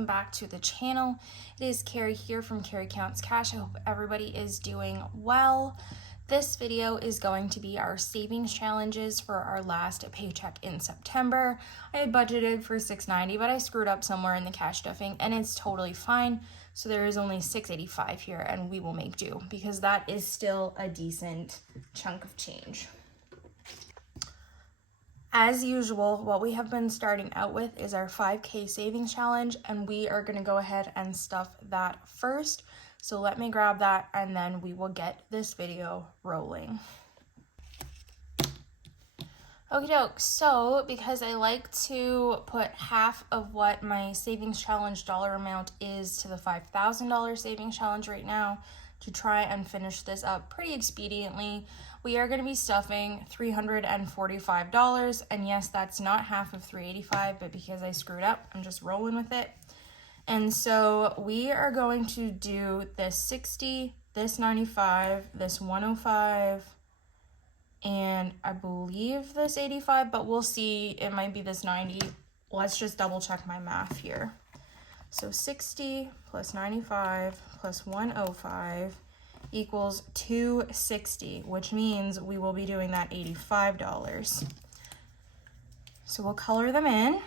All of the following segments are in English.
welcome back to the channel. It is Carrie here from Carrie Counts Cash. I hope everybody is doing well. This video is going to be our savings challenges for our last paycheck in September. I had budgeted for $690, but I screwed up somewhere in the cash stuffing and it's totally fine. So there is only $685 here and we will make do because that is still a decent chunk of change. As usual, what we have been starting out with is our 5K savings challenge, and we are going to go ahead and stuff that first. So let me grab that and then we will get this video rolling. Okie doke, so because I like to put half of what my savings challenge dollar amount is to the $5,000 savings challenge right now to try and finish this up pretty expediently, we are going to be stuffing $345, and yes, that's not half of $385, but because I screwed up, I'm just rolling with it. And so we are going to do this 60, this 95, this 105, and I believe this 85, but we'll see, it might be this 90. Let's just double check my math here. So 60 plus 95 plus 105 equals 260, which means we will be doing that $85. So we'll color them in.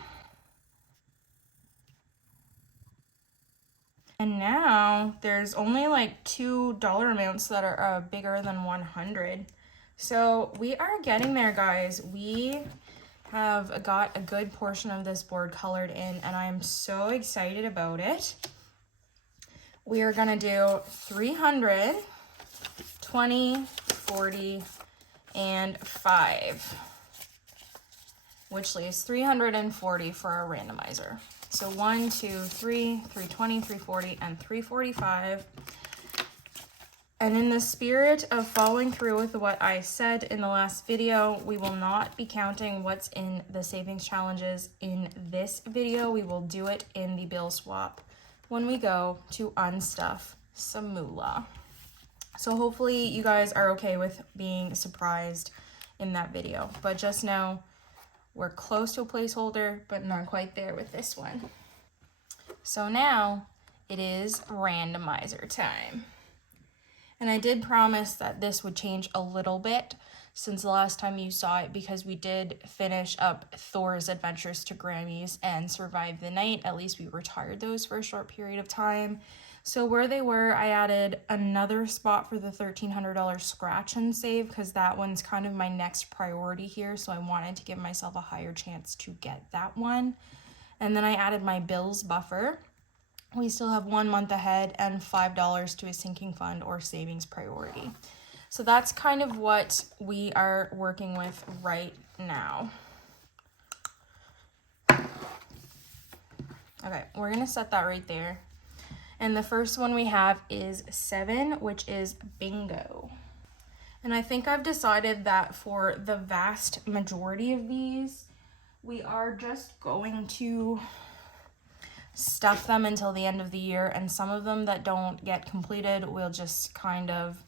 And now there's only like two dollar amounts that are bigger than 100. So we are getting there, guys. We have got a good portion of this board colored in and I am so excited about it. We are gonna do 300, 20, 40, and 5, which leaves 340 for our randomizer. So 1, 2, 3, 320, 340, and 345. And in the spirit of following through with what I said in the last video, we will not be counting what's in the savings challenges in this video. We will do it in the bill swap when we go to unstuff some moolah. So hopefully you guys are okay with being surprised in that video. But just know we're close to a placeholder, but not quite there with this one. So now it is randomizer time. And I did promise that this would change a little bit since the last time you saw it, because we did finish up Thor's Adventures to Grammys and Survive the Night. At least we retired those for a short period of time. So where they were, I added another spot for the $1,300 scratch and save because that one's kind of my next priority here. So I wanted to give myself a higher chance to get that one. And then I added my bills buffer. We still have 1 month ahead and $5 to a sinking fund or savings priority. So that's kind of what we are working with right now. Okay, we're gonna set that right there. And the first one we have is 7, which is bingo. And I think I've decided that for the vast majority of these, we are just going to stuff them until the end of the year, and some of them that don't get completed we'll just kind of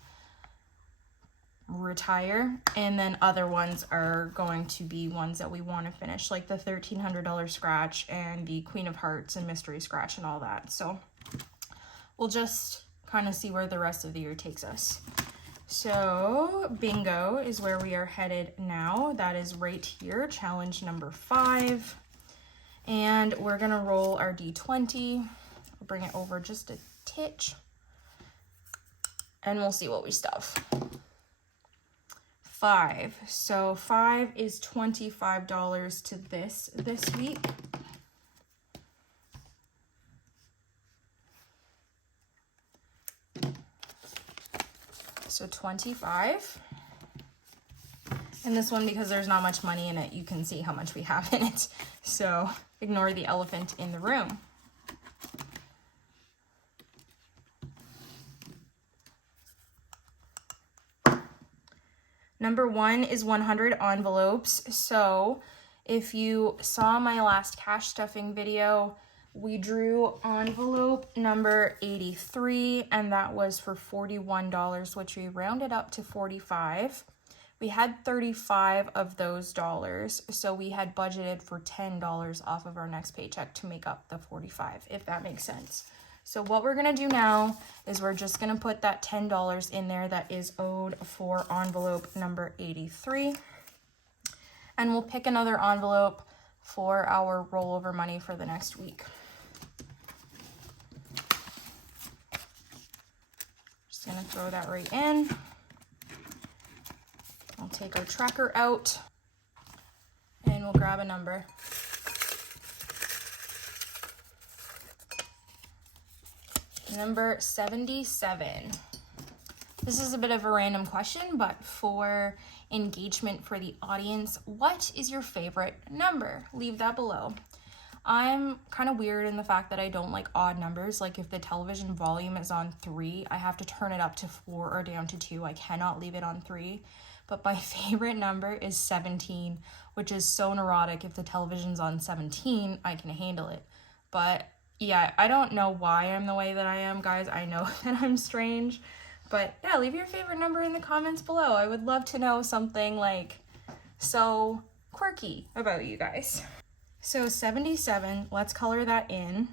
retire, and then other ones are going to be ones that we want to finish, like the $1,300 scratch and the Queen of Hearts and mystery scratch and all that. So we'll just kind of see where the rest of the year takes us. So bingo is where we are headed now. That is right here, challenge number 5. And we're gonna roll our D20. I'll bring it over just a titch. And we'll see what we stuff. 5. So 5 is $25 to this week. So 25. And this one, because there's not much money in it, you can see how much we have in it. So ignore the elephant in the room. Number 1 is 100 envelopes. So if you saw my last cash stuffing video, we drew envelope number 83, and that was for $41, which we rounded up to 45. We had 35 of those dollars, so we had budgeted for $10 off of our next paycheck to make up the 45, if that makes sense. So what we're gonna do now is we're just gonna put that $10 in there that is owed for envelope number 83. And we'll pick another envelope for our rollover money for the next week. Just gonna throw that right in. I'll take our tracker out and we'll grab a number. Number 77. This is a bit of a random question, but for engagement for the audience, what is your favorite number? Leave that below. I'm kind of weird in the fact that I don't like odd numbers. Like if the television volume is on 3, I have to turn it up to 4 or down to 2. I cannot leave it on 3. But my favorite number is 17, which is so neurotic. If the television's on 17, I can handle it. But yeah, I don't know why I'm the way that I am, guys. I know that I'm strange. But yeah, leave your favorite number in the comments below. I would love to know something like so quirky about you guys. So 77, let's color that in.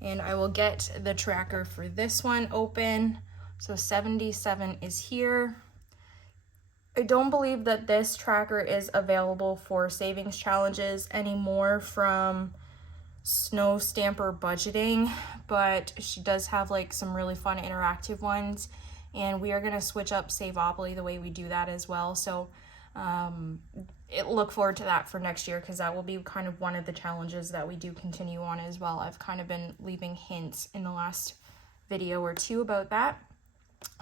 And I will get the tracker for this one open. So 77 is here. I don't believe that this tracker is available for savings challenges anymore from Snow Stamper Budgeting, but she does have like some really fun interactive ones, and we are going to switch up Saveopoly the way we do that as well. So look forward to that for next year, because that will be kind of one of the challenges that we do continue on as well. I've kind of been leaving hints in the last video or two about that.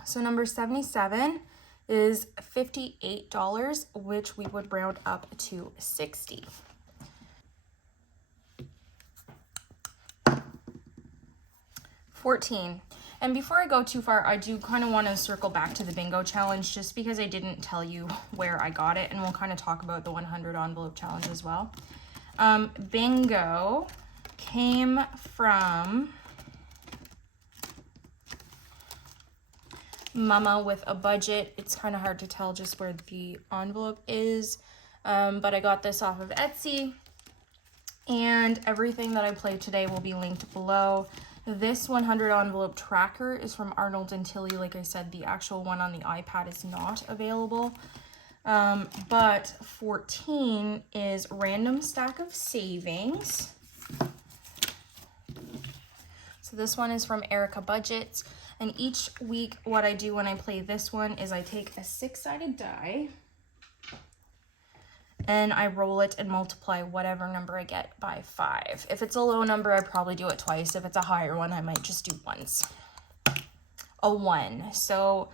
So number 77 is $58, which we would round up to 60. $14. And before I go too far, I do kind of want to circle back to the bingo challenge, just because I didn't tell you where I got it, and we'll kind of talk about the 100 envelope challenge as well. Bingo came from Mama with a Budget. It's kind of hard to tell just where the envelope is, but I got this off of Etsy, and everything that I played today will be linked below. This 100 envelope tracker is from Arnold & Tilly. Like I said, the actual one on the iPad is not available. But 14 is Random Stack of Savings. So this one is from Erica Budgets. And each week, what I do when I play this one is I take a 6-sided die and I roll it and multiply whatever number I get by 5. If it's a low number, I probably do it twice. If it's a higher one, I might just do once. A 1. So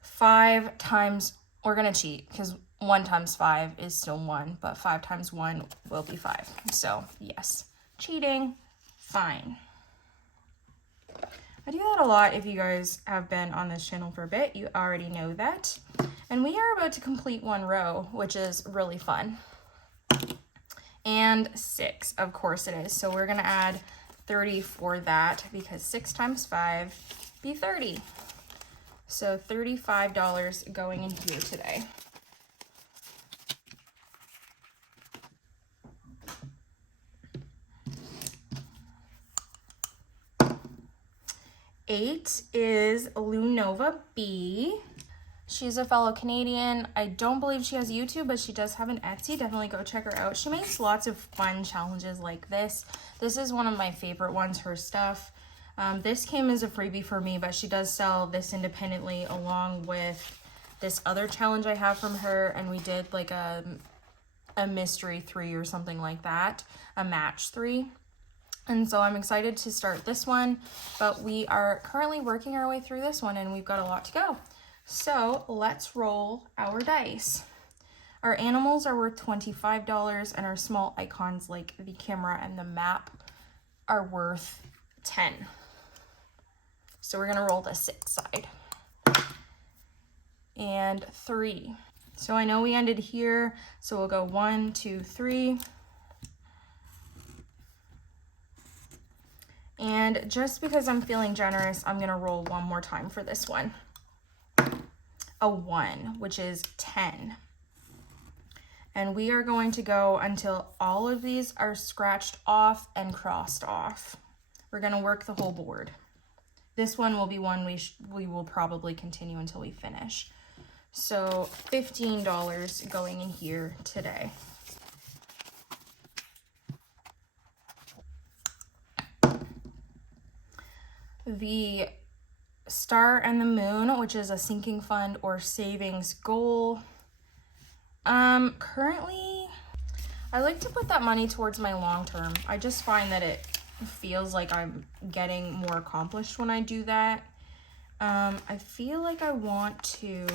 5 times, we're going to cheat because 1 times 5 is still 1, but 5 times 1 will be 5. So yes, cheating, fine. I do that a lot. If you guys have been on this channel for a bit, you already know that. And we are about to complete 1 row, which is really fun. And 6, of course it is. So we're gonna add 30 for that, because 6 times 5 be 30. So $35 going in here today. $8 is Lunova B. She's a fellow Canadian. I don't believe she has YouTube, but she does have an Etsy. Definitely go check her out. She makes lots of fun challenges like this. This is one of my favorite ones, her stuff. This came as a freebie for me, but she does sell this independently along with this other challenge I have from her, and we did like a mystery 3 or something like that, a match 3. And so I'm excited to start this one, but we are currently working our way through this one and we've got a lot to go. So let's roll our dice. Our animals are worth $25 and our small icons like the camera and the map are worth 10. So we're gonna roll the 6 side. And 3. So I know we ended here, so we'll go 1, 2, 3. And just because I'm feeling generous, I'm gonna roll one more time for this one. A 1, which is 10. And we are going to go until all of these are scratched off and crossed off. We're gonna work the whole board. This one will be one we will probably continue until we finish. So $15 going in here today. The Star and the Moon, which is a sinking fund or savings goal. Currently, I like to put that money towards my long term. I just find that it feels like I'm getting more accomplished when I do that. I feel like I want to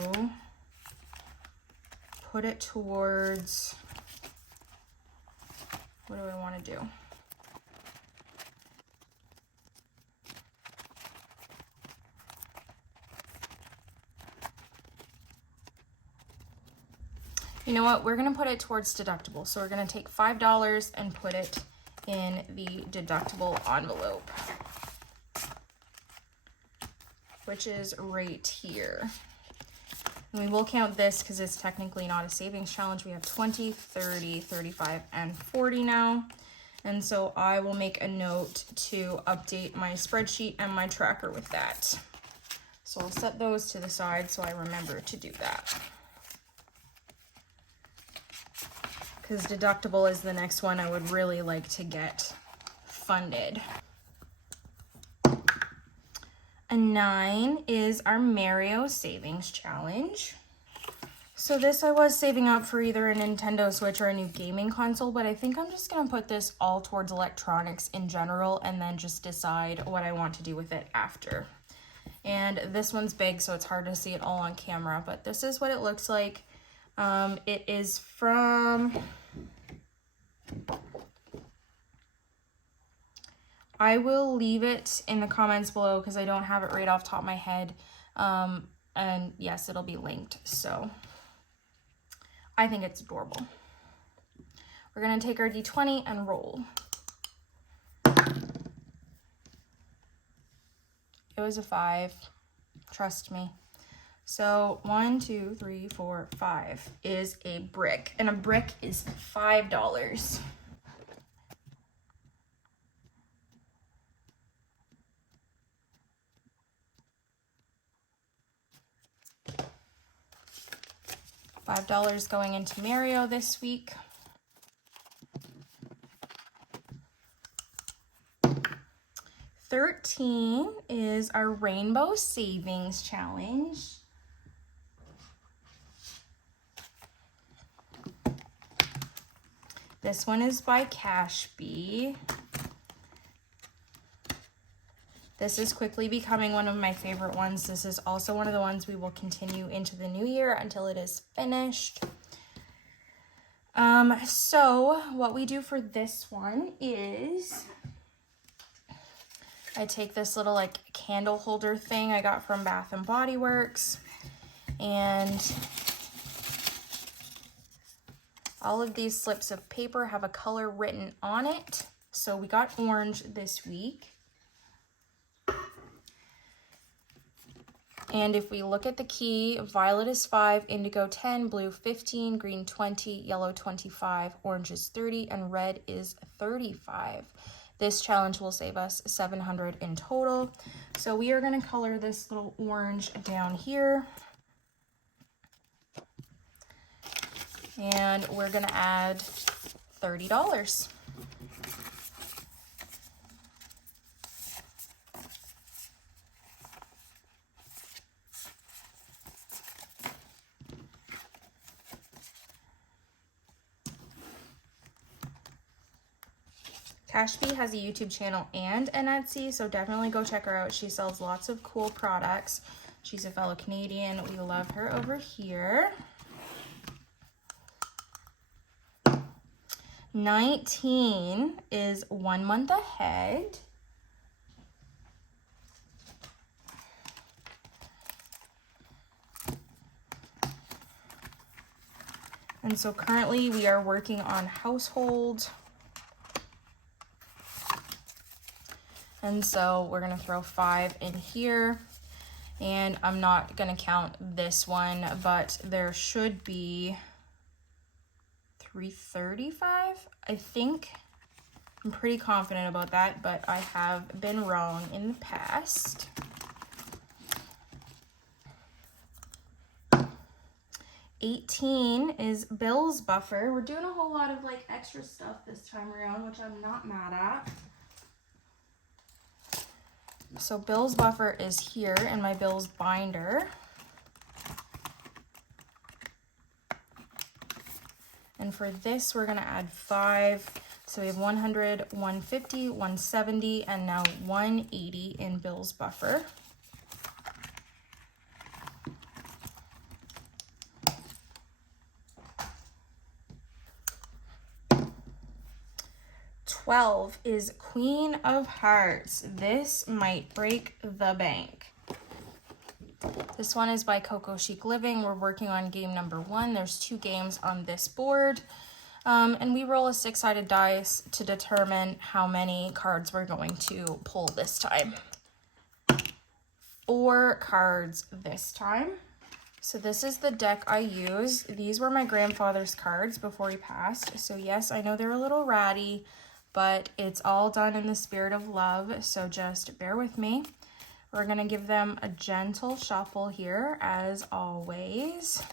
put it towards, what do I want to do? You know what? We're going to put it towards deductible. So we're going to take $5 and put it in the deductible envelope, which is right here. And we will count this because it's technically not a savings challenge. We have 20, 30, 35, and 40 now. And so I will make a note to update my spreadsheet and my tracker with that. So I'll set those to the side so I remember to do that. Because deductible is the next one I would really like to get funded. A 9 is our Mario Savings Challenge. So this I was saving up for either a Nintendo Switch or a new gaming console, but I think I'm just gonna put this all towards electronics in general and then just decide what I want to do with it after. And this one's big, so it's hard to see it all on camera, but this is what it looks like. It is from, I will leave it in the comments below because I don't have it right off the top of my head. And yes, it'll be linked. So I think it's adorable. We're gonna take our D20 and roll. It was a 5, trust me. So 1, 2, 3, 4, 5 is a brick, and a brick is $5. $5 going into Mario this week. $13 is our Rainbow Savings Challenge. This one is by CashBee. This is quickly becoming one of my favorite ones. This is also one of the ones we will continue into the new year until it is finished. So what we do for this one is I take this little like candle holder thing I got from Bath and Body Works, and all of these slips of paper have a color written on it. So we got orange this week. And if we look at the key, violet is 5, indigo 10, blue 15, green 20, yellow 25, orange is 30, and red is 35. This challenge will save us $700 in total. So we are going to color this little orange down here. And we're going to add $30. CashBee has a YouTube channel and an Etsy, so definitely go check her out. She sells lots of cool products. She's a fellow Canadian. We love her over here. 19 is 1 month ahead. And so currently we are working on household. And so we're gonna throw 5 in here. And I'm not gonna count this one, but there should be 335, I think. I'm pretty confident about that, but I have been wrong in the past. $18 is Bill's buffer. We're doing a whole lot of like extra stuff this time around, which I'm not mad at. So Bill's buffer is here in my Bill's binder. And for this, we're gonna add 5. So we have 100, 150, 170, and now 180 in Bill's buffer. $12 is Queen of Hearts. This might break the bank. This one is by CocoChicLiving. We're working on game number 1. There's 2 games on this board. And we roll a 6-sided dice to determine how many cards we're going to pull this time. 4 cards this time. So this is the deck I use. These were my grandfather's cards before he passed. So yes, I know they're a little ratty, but it's all done in the spirit of love. So just bear with me. We're gonna give them a gentle shuffle here as always.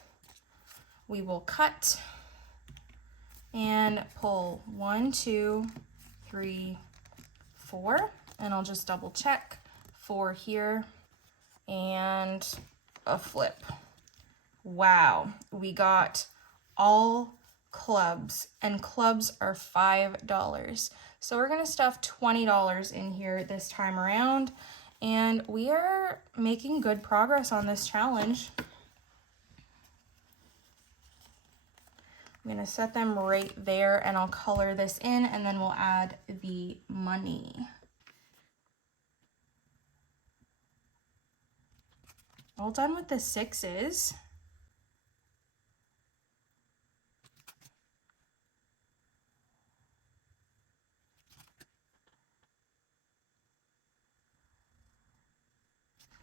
We will cut and pull 1, 2, 3, 4, and I'll just double check. 4 here and a flip. Wow, we got all clubs, and clubs are $5. So we're gonna stuff $20 in here this time around, and we are making good progress on this challenge. I'm gonna set them right there, and I'll color this in, and then we'll add the money. All done with the 6s.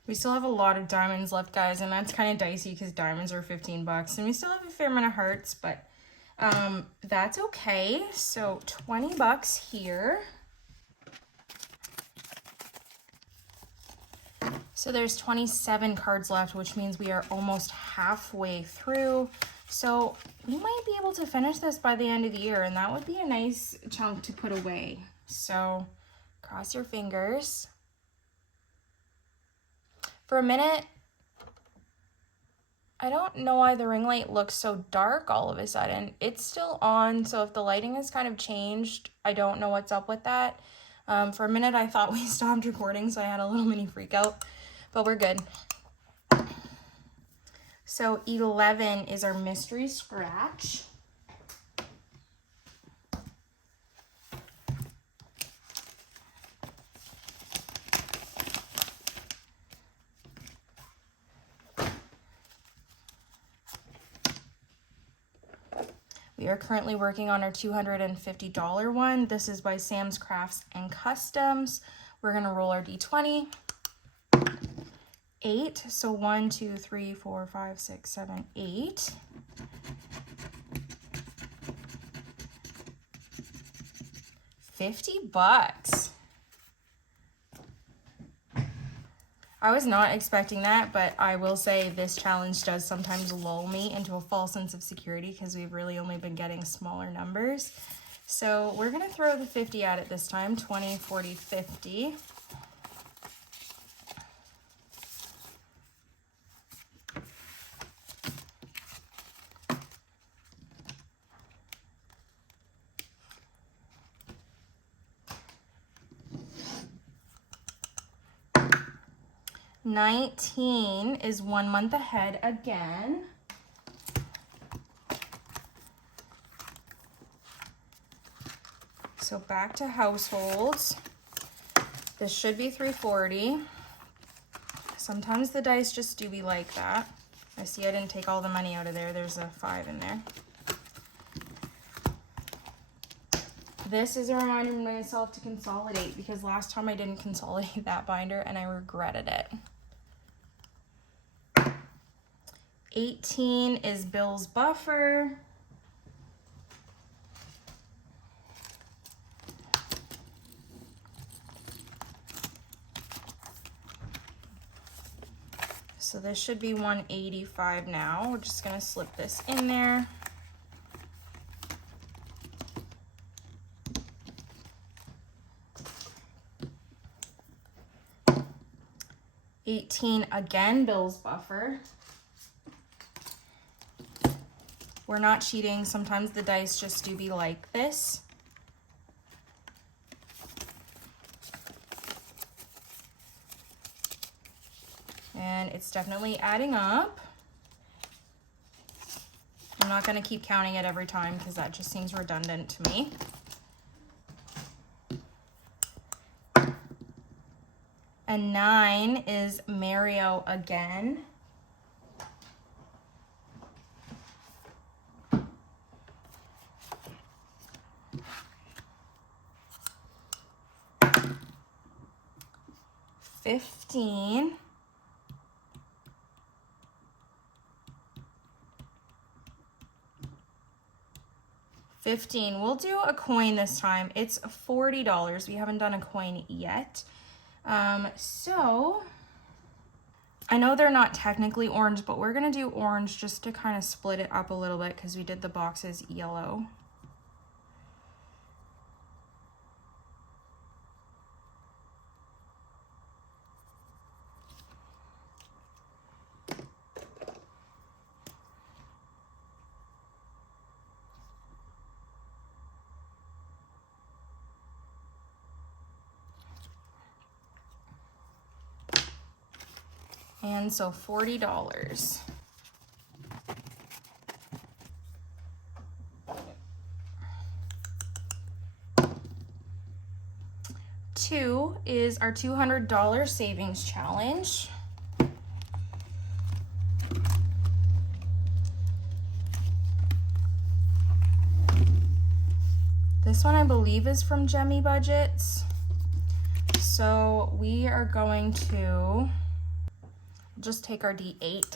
We still have a lot of diamonds left, guys, and that's kind of dicey because diamonds are 15 bucks, and we still have a fair amount of hearts, but that's okay. So 20 bucks here. So there's 27 cards left, which means we are almost halfway through. So we might be able to finish this by the end of the year, and that would be a nice chunk to put away. So cross your fingers. For a minute, I don't know why the ring light looks so dark all of a sudden. It's still on, so if the lighting has kind of changed, I don't know what's up with that. For a minute, I thought we stopped recording, so I had a little mini freak out, but we're good. So 11 is our mystery scratch. We are currently working on our $250 one. This is by Sam's Crafts and Customs. We're gonna roll our D20. 8, so 1, 2, 3, 4, 5, 6, 7, 8. $50. I was not expecting that, but I will say this challenge does sometimes lull me into a false sense of security because we've really only been getting smaller numbers. So we're gonna throw the 50 at it this time, 20, 40, 50. $19 is 1 month ahead again. So back to households. This should be 340. Sometimes the dice just do be like that. I see I didn't take all the money out of there. There's a 5 in there. this is a reminder to myself to consolidate, because last time I didn't consolidate that binder and I regretted it. 18 is Bill's buffer. So this should be 185 now. We're just gonna slip this in there. $18 again, Bill's buffer. We're not cheating. Sometimes the dice just do be like this. And it's definitely adding up. I'm not going to keep counting it every time because that just seems redundant to me. And 9 is Mario again. $15. $15. We'll do a coin this time. It's $40. We haven't done a coin yet. So I know they're not technically orange, but we're gonna do orange just to kind of split it up a little bit because we did the boxes yellow. And so $40. Two is our $200 savings challenge. This one I believe is from Jemmy Budgets. So we are going to just take our D8,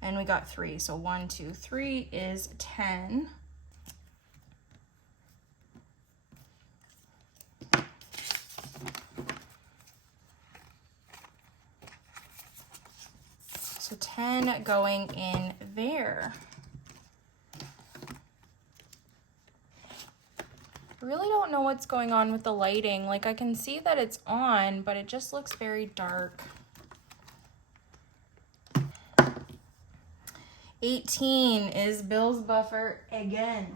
and we got 3. So 1, 2, 3 is 10. So 10 going in there. I really don't know what's going on with the lighting. Like, I can see that it's on, but it just looks very dark. 18 is Bill's buffer again.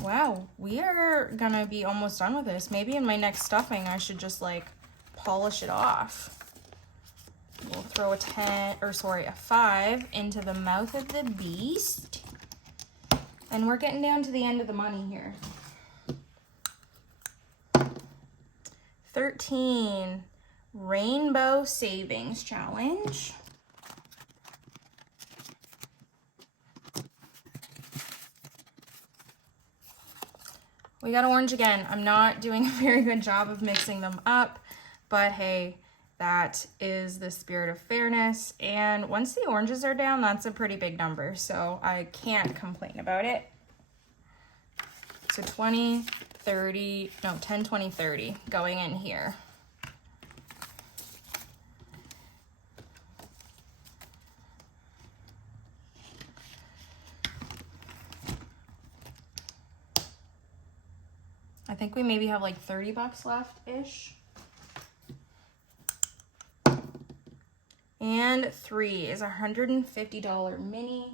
Wow, we are gonna be almost done with this. Maybe in my next stuffing, I should just like polish it off. We'll throw a 5 into the mouth of the beast. And we're getting down to the end of the money here. 13, Rainbow Savings Challenge. We got orange again. I'm not doing a very good job of mixing them up, but hey, that is the spirit of fairness. And once the oranges are down, that's a pretty big number, so I can't complain about it. So 20, 30, no, 10, 20, 30 going in here. I think we maybe have like $30 left-ish. And 3 is a $150 mini.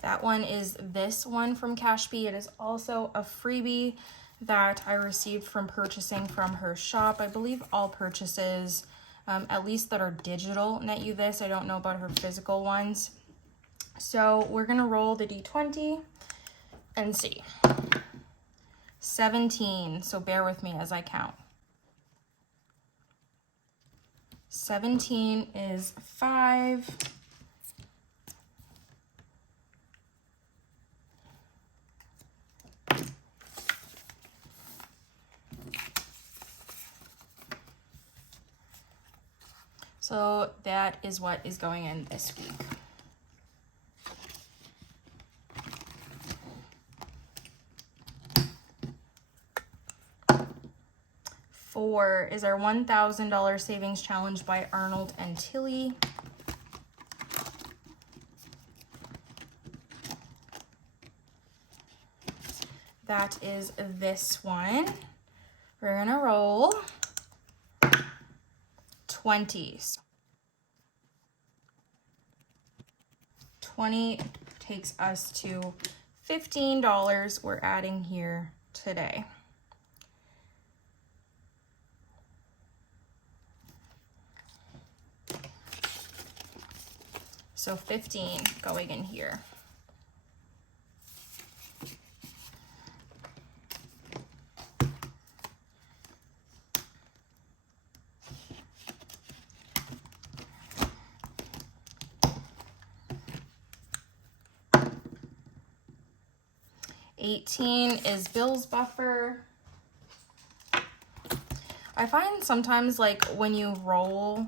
That one is this one from CashBee. It is also a freebie that I received from purchasing from her shop. I believe all purchases, at least that are digital, net you this. I don't know about her physical ones. So we're gonna roll the D20 and see. 17. So bear with me as I count. 17 is 5. So that is what is going in this week. Four is our $1,000 savings challenge by Arnold and Tilly. That is this one. We're gonna roll 20s. 20 takes us to $15 we're adding here today. So 15 going in here. $18 is Bill's buffer. I find sometimes like when you roll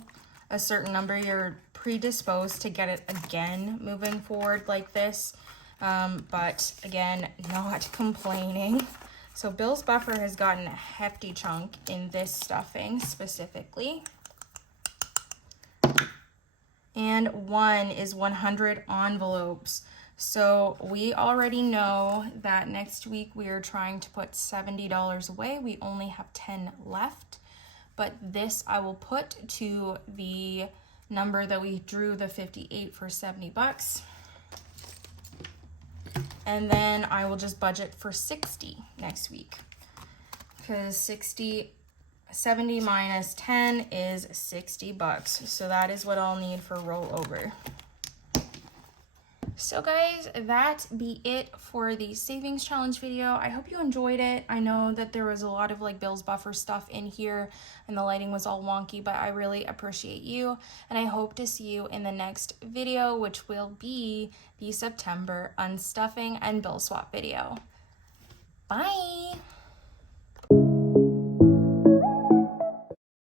a certain number, you're predisposed to get it again moving forward like this. But again, not complaining. So Bill's buffer has gotten a hefty chunk in this stuffing specifically. And 1 is 100 envelopes. So we already know that next week we are trying to put $70 away. We only have 10 left, but this I will put to the number that we drew, the 58 for 70 bucks. And then I will just budget for 60 next week, because 70 minus 10 is 60 bucks. So that is what I'll need for rollover. So guys, that be it for the savings challenge video. I hope you enjoyed it. I know that there was a lot of like Bill's buffer stuff in here and the lighting was all wonky, but I really appreciate you. And I hope to see you in the next video, which will be the September unstuffing and bill swap video. Bye.